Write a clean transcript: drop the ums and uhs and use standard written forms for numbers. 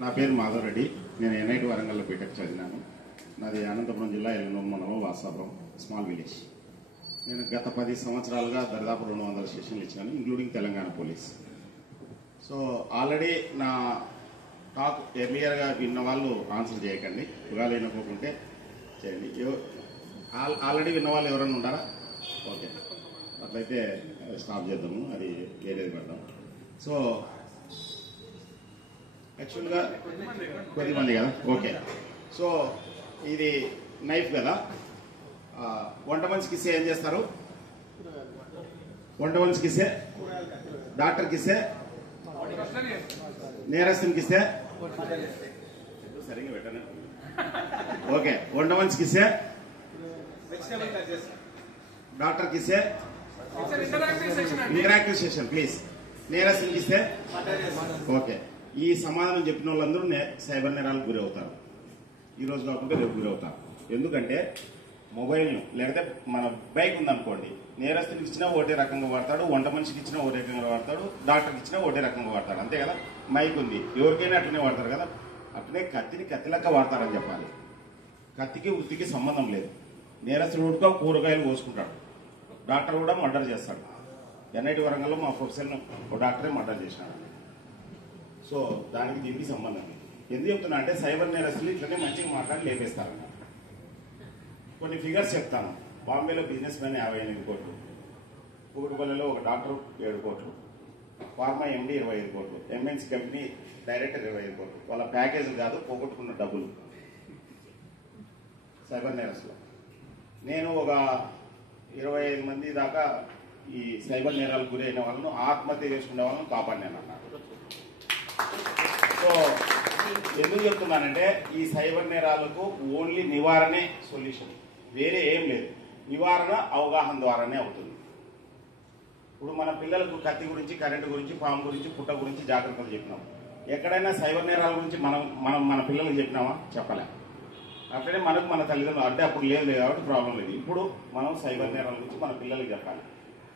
నా పేరు మాధవ్ రెడ్డి. నేను ఎన్ఐటి వరంగల్లో బీటెక్ చదివినాను. నాది అనంతపురం జిల్లా ఎల్లనూరు మండలం వాసాపురం స్మాల్ విలేజ్. నేను గత 10 సంవత్సరాలుగా దాదాపు 200 సెషన్లు ఇచ్చాను, including Telangana police. So already నా టాక్ ఎర్లియర్గా విన్న వాళ్ళు ఆన్సర్ చేయకండి, ఇవాళ వినకోకుంటే చేయండి. ఆల్రెడీ విన్న వాళ్ళు ఎవరైనా ఉన్నారా? ఓకే, అట్లయితే స్టాప్ చేద్దాము, అది వేరేది పెడదాం. సో యాక్చువల్గా కొద్దిమంది కదా, ఓకే. సో ఇది నైఫ్ కదా, వంట మనిషికి ఇస్తే ఏం చేస్తారు? వంట మనిషికి ఇస్తే, డాక్టర్కి ఇస్తే, నేరస్తునికి ఇస్తే, సరిగ్గా పెట్టాను. ఓకే, వంట మనిషికి ఇస్తే, డాక్టర్కి ఇస్తే, ఇంటరాక్టివ్ సెషన్ ప్లీజ్. నేరస్తునికి ఇస్తే, ఓకే. ఈ సమాధానం చెప్పిన వాళ్ళందరూ సైబర్ నేరాలకు గురి అవుతారు. ఈ రోజు కాకుండా రేపు గురి అవుతారు. ఎందుకంటే మొబైల్ను లేకపోతే మన బైక్ ఉందనుకోండి, నేరస్తునికి ఇచ్చినా ఒకటే రకంగా వాడతాడు, వంట మనిషికి ఇచ్చినా ఒకటే రకంగా వాడతాడు, డాక్టర్కి ఇచ్చినా ఒకటే రకంగా వాడతాడు, అంతే కదా. మైక్ ఉంది, ఎవరికైనా అట్లనే వాడతారు కదా. అట్లనే కత్తిని కత్తిలక్క వాడతారని చెప్పాలి. కత్తికి వృత్తికి సంబంధం లేదు. నేరస్తుడు కూడా కూరగాయలు కోసుకుంటాడు, డాక్టర్ కూడా మర్డర్ చేస్తాడు. ఎన్ఐటి వరంగల్లో మా ప్రొఫెసర్ను ఒక డాక్టరే మర్డర్ చేసినాడు. సో దానికి దీనికి సంబంధం లేదు. ఎందుకు చెప్తున్నా అంటే సైబర్ నేరస్తులు ఇట్లనే మంచిగా మాట్లాడి లేపేస్తారు. కొన్ని ఫిగర్స్ చెప్తాను. బాంబేలో బిజినెస్ మ్యాన్ 58 కోట్లు, కూకట్పల్లిలో ఒక డాక్టర్ 7 కోట్లు, ఫార్మా ఎండి 25 కోట్లు, ఎంఎన్సీ కంపెనీ డైరెక్టర్ 25 కోట్లు. వాళ్ళ ప్యాకేజీలు కాదు, పోగొట్టుకున్న డబ్బులు సైబర్ నేరస్తులు. నేను ఒక 25 మంది దాకా ఈ సైబర్ నేరాలకు గురైన వాళ్ళను, ఆత్మహత్య చేసుకునే వాళ్ళను కాపాడినాను అన్నాడు. సో ఎందుకు చెప్తున్నానంటే ఈ సైబర్ నేరాలకు ఓన్లీ నివారణే సొల్యూషన్, వేరే ఏం లేదు. నివారణ అవగాహన ద్వారానే అవుతుంది. ఇప్పుడు మన పిల్లలకు కత్తి గురించి, కరెంటు గురించి, పాము గురించి, పుట్ట గురించి జాగ్రత్తలు చెప్పినాం. ఎక్కడైనా సైబర్ నేరాల గురించి మనం మన పిల్లలకు చెప్పినామా? చెప్పలే. అట్లనే మనకు మన తల్లిదండ్రులు అంటే అప్పుడు లేదు కాబట్టి ప్రాబ్లం లేదు. ఇప్పుడు మనం సైబర్ నేరాల గురించి మన పిల్లలకు చెప్పాలి.